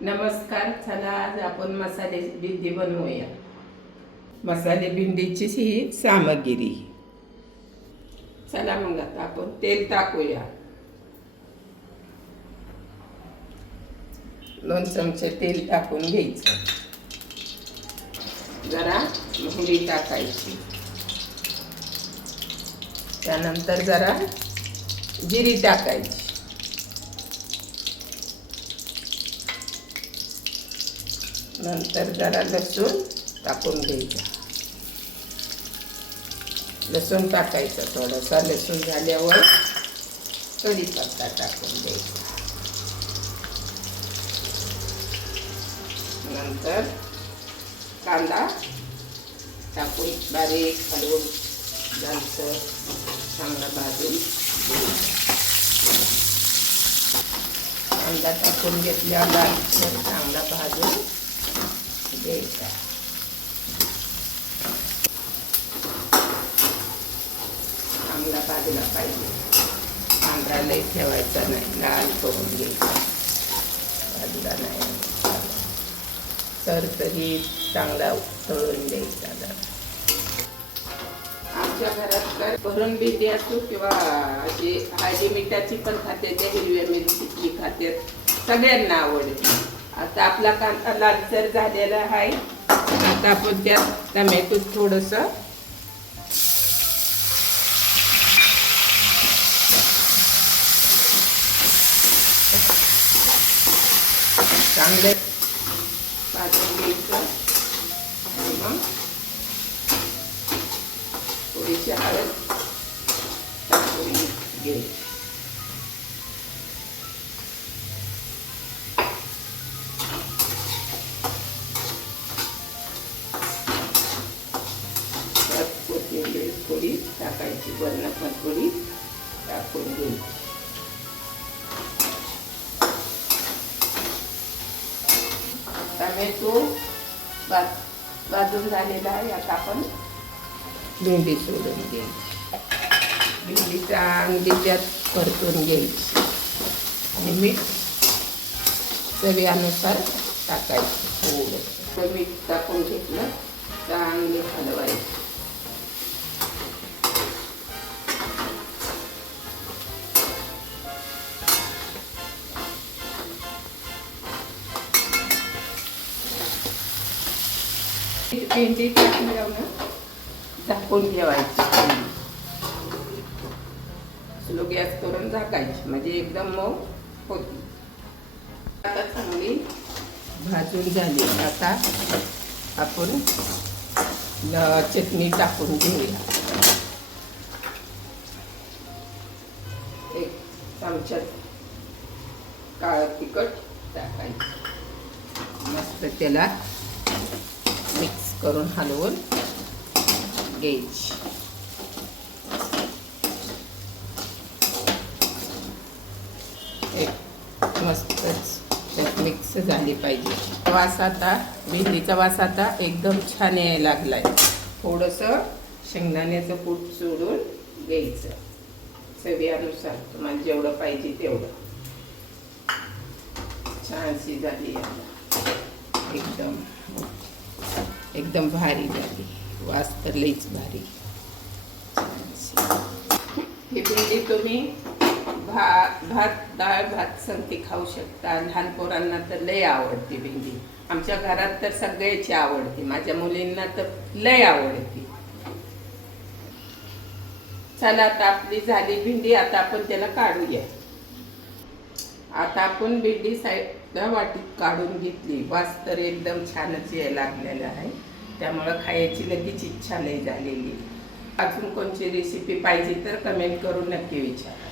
नमस्कार. चला आज आपण मसाले भेंडी बनवूया. मसाले भेंडीची ही सामग्री. चला मग आता आपण तेल टाकूया. 2 चमचे तेल टाकून घ्यायचं. जरा मोहरी टाकायची. त्यानंतर जरा जिरी टाकायची. नंतर जरा लसूण टाकून घ्यायचा. लसूण टाकायचं. थोडासा लसूण झाल्यावर कढीपत्ता टाकून द्यायचा. नंतर कांदा टाकून बारीक हलवून जास्त चांगला भाजून कांदा टाकून घेतल्यावर चांगला भाजून द्यायचा. चांगला भाजला पाहिजे. पांढरा लई ठेवायचा नाही. लाल करून घ्यायचा. भाजला नाही तर तरी चांगला तळून द्यायचा. आमच्या घरात तर भरून भेंडी असो किंवा अशी हळदी मिठाची पण खाते, त्या हिरव्या मिरचीची खाते, सगळ्यांना आवडते. आता आपला कांदा लालसर झालेला आहे. आता आपण त्यात टमॅटो थोडंसं चांगलं भाजून घ्यायचं. आणि मग थोडीशी हळद टाकून घ्यायची. कोथिंबीर थोडी टाकायची. वरण पण थोडी टाकून घ्यायची. टमॅटो भाजून झालेला आहे. आता आपण भेंडी सोडून घ्यायची. भेंडी चांगली त्यात परतून घ्यायची आणि मीठ चवीनुसार टाकायचं. थोडं मीठ टाकून घेतलं. चांगले हलवायचे. भेंडी टाकल्यावर झाकून ठेवायची. स्लो गॅस करून झाकायची म्हणजे एकदम मऊ होती. आता चांगली भाजून झाली. आता आपण चटणी टाकून घेऊया. 1 चमचा काळं तिखट टाकायचं. मस्त त्याला मिक्स करून हलवून घ्यायची. एक मस्तच मिक्स झाली पाहिजे. वास आता भेंडीचा वास आता एकदम छान यायला लागलाय. थोडंसं शेंगदाण्याचं कूट सोडून घ्यायचं. चवीनुसार तुम्हाला जेवढं पाहिजे तेवढं. छानशी झाली. एकदम भारी झाली. वास तर लईच भारी. ही भेंडी तुम्ही भात डाळ भात संगती खाऊ शकता. लहान पोरांना तर लय आवडते भेंडी. आमच्या घरात तर सगळ्याची आवडते. माझ्या मुलींना तर लय आवडते. चला आता आपली झाली भेंडी. आता आपण त्याला काढूया. आता आपण भेंडी साईडला वाटीत काढून घेतली. वास तर एकदम छानच यायला लागलेला आहे. त्यामुळं खायची लगेच इच्छा नाही झालेली. अजून कोणती रेसिपी पाहिजे तर कमेंट करून नक्की विचारा.